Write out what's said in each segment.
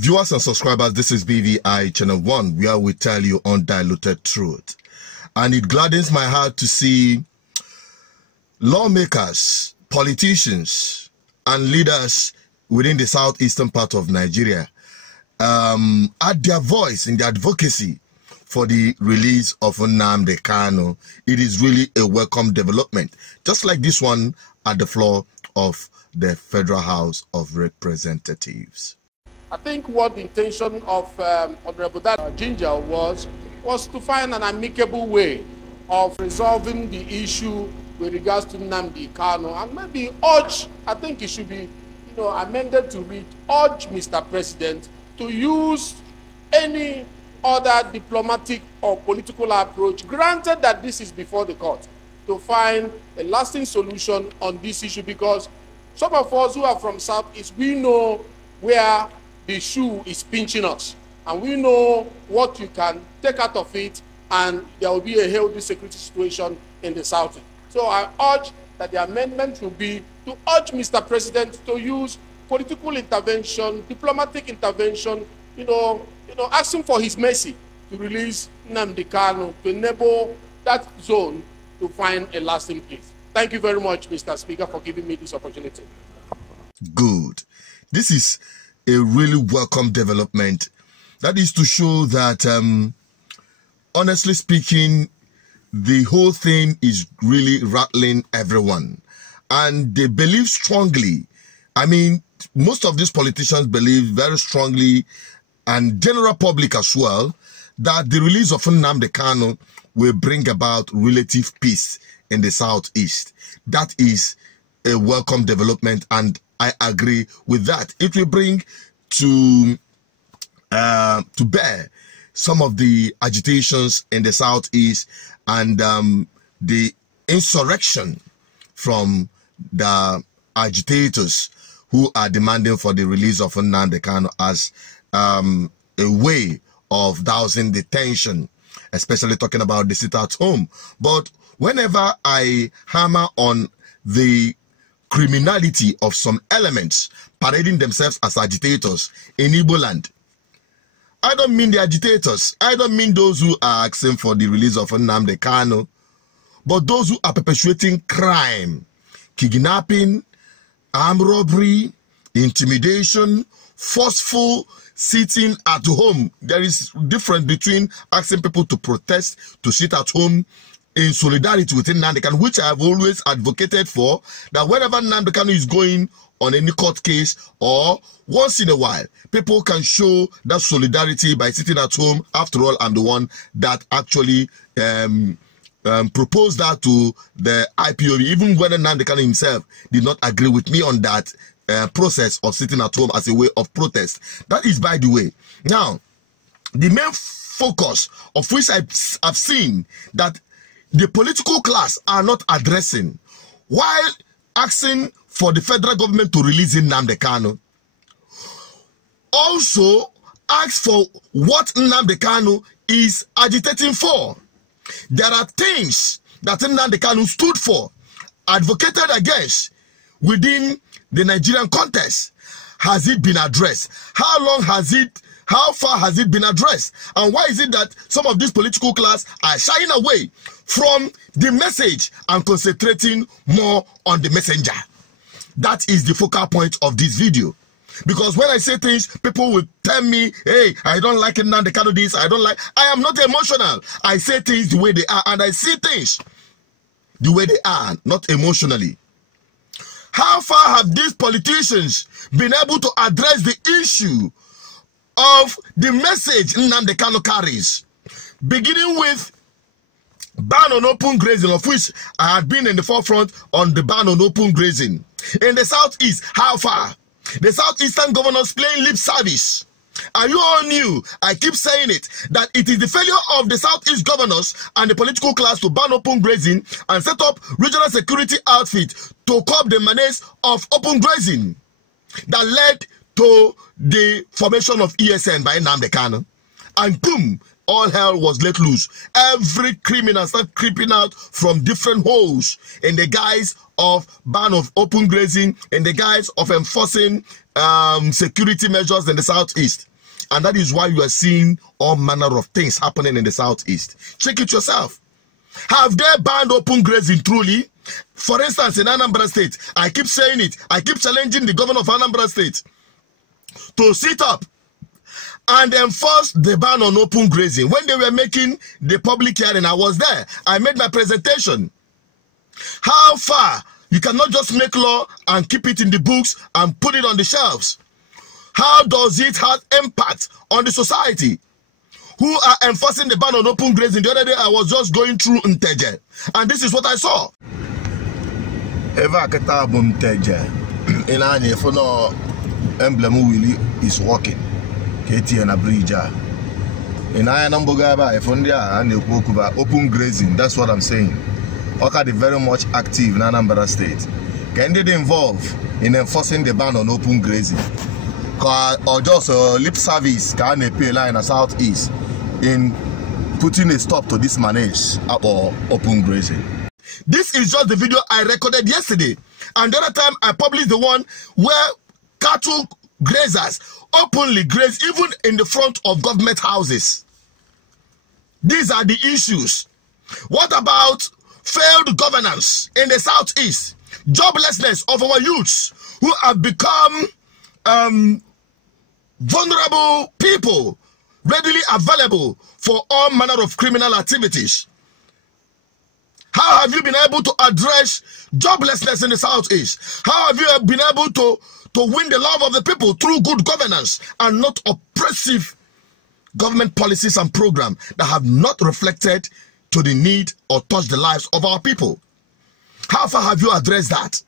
Viewers and subscribers, this is BVI Channel 1, where we tell you undiluted truth. And it gladdens my heart to see lawmakers, politicians, and leaders within the southeastern part of Nigeria add their voice in the advocacy for the release of Nnamdi Kanu. It is really a welcome development, just like this one at the floor of the Federal House of Representatives. I think what the intention of Honorable Ginger was to find an amicable way of resolving the issue with regards to Nnamdi Kanu, and maybe urge, I think it should be amended to read, urge Mr. President to use any other diplomatic or political approach, granted that this is before the court, to find a lasting solution on this issue, because some of us who are from Southeast, we know where the shoe is pinching us, and we know what you can take out of it, and there will be a healthy security situation in the South. So I urge that the amendment will be to urge Mr. President to use political intervention, diplomatic intervention, asking for his mercy to release Nnamdi Kanu, to enable that zone to find a lasting peace. Thank you very much, Mr. Speaker, for giving me this opportunity. Good. This is a really welcome development. That is to show that, honestly speaking, the whole thing is really rattling everyone. And they believe strongly. I mean, most of these politicians believe very strongly, and general public as well, that the release of Nnamdi Kanu will bring about relative peace in the Southeast. That is a welcome development, and I agree with that. It will bring to bear some of the agitations in the Southeast and the insurrection from the agitators who are demanding for the release of Nnamdi Kanu as a way of dousing the tension, especially talking about the sit-at-home. But whenever I hammer on the criminality of some elements parading themselves as agitators in Igbo land, I don't mean the agitators. I don't mean those who are asking for the release of Nnamdi Kanu, but those who are perpetuating crime, kidnapping, armed robbery, intimidation, forceful sitting at home. There is a difference between asking people to protest, to sit at home in solidarity with Nnamdi Kanu, which I have always advocated for, that whenever Nnamdi Kanu is going on any court case, or once in a while, people can show that solidarity by sitting at home. After all, I'm the one that actually proposed that to the IPOB, even when Nnamdi Kanu himself did not agree with me on that process of sitting at home as a way of protest. That is by the way. Now, the main focus of which I've seen that the political class are not addressing while asking for the federal government to release Nnamdi Kanu, also ask for what Nnamdi Kanu is agitating for. There are things that Nnamdi Kanu stood for, advocated against within the Nigerian context. Has it been addressed? How far has it been addressed? And why is it that some of this political class are shying away from the message and concentrating more on the messenger? That is the focal point of this video. Because when I say things, people will tell me, hey, I don't like Nnamdi Kanu this, I am not emotional. I say things the way they are, and I see things the way they are, not emotionally. How far have these politicians been able to address the issue of the message Nnamdi Kanu carries? Beginning with ban on open grazing, of which I had been in the forefront on the ban on open grazing. In the Southeast, how far? The Southeastern governors playing lip service. And you all knew, I keep saying it, that it is the failure of the Southeast governors and the political class to ban open grazing and set up regional security outfit to curb the menace of open grazing that led to the formation of ESN by Nnamdi Kanu. And boom, all hell was let loose. Every criminal started creeping out from different holes in the guise of ban of open grazing, in the guise of enforcing security measures in the Southeast. And that is why you are seeing all manner of things happening in the southeast. Check it yourself. Have they banned open grazing truly? For instance, in Anambra State, I keep saying it. I keep challenging the governor of Anambra State to sit up and enforce the ban on open grazing. When they were making the public hearing, I was there. I made my presentation. How far? You cannot just make law and keep it in the books and put it on the shelves. How does it have impact on the society? Who are enforcing the ban on open grazing? The other day I was just going through Nteje, and this is what I saw. Eva Ketabu Nteje. In any for no emblem is working. Katie and a bridge. In Ayanambogaba, if only and open grazing, that's what I'm saying. Okada very much active in Anambra State. Can they involve in enforcing the ban on open grazing? Or just lip service can they pay line in the southeast in putting a stop to this manage or open grazing? This is just the video I recorded yesterday, and the other time I published the one where cattle grazers openly graze even in the front of government houses. These are the issues. What about failed governance in the southeast? Joblessness of our youths who have become vulnerable people, readily available for all manner of criminal activities. How have you been able to address joblessness in the southeast? How have you been able to win the love of the people through good governance and not oppressive government policies and programs that have not reflected to the need or touched the lives of our people? How far have you addressed that?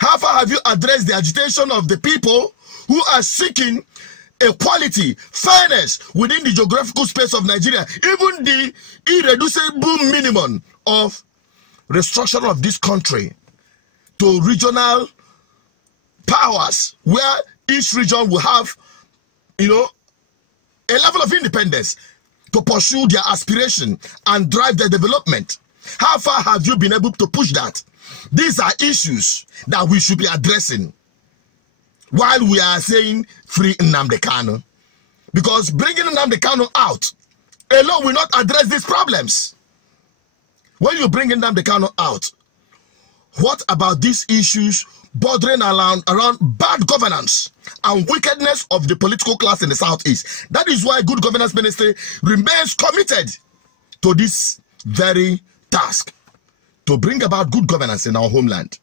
How far have you addressed the agitation of the people who are seeking equality, fairness within the geographical space of Nigeria, even the irreducible minimum of restructuring of this country to regional powers, where each region will have, a level of independence to pursue their aspiration and drive their development? How far have you been able to push that? These are issues that we should be addressing while we are saying free Nnamdi Kanu. Because bringing Nnamdi Kanu out alone will not address these problems. When you bring Nnamdi Kanu out, what about these issues bordering around bad governance and wickedness of the political class in the southeast? That is why Good Governance Ministry remains committed to this very task, to bring about good governance in our homeland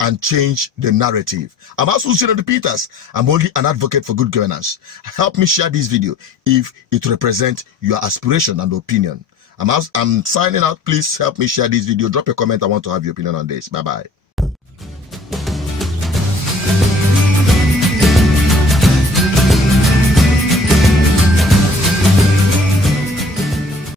and change the narrative. I'm also Nnamdi Peters. I'm only an advocate for good governance. Help me share this video if it represents your aspiration and opinion. I'm signing out. Please help me share this video. Drop a comment. I want to have your opinion on this. Bye-bye.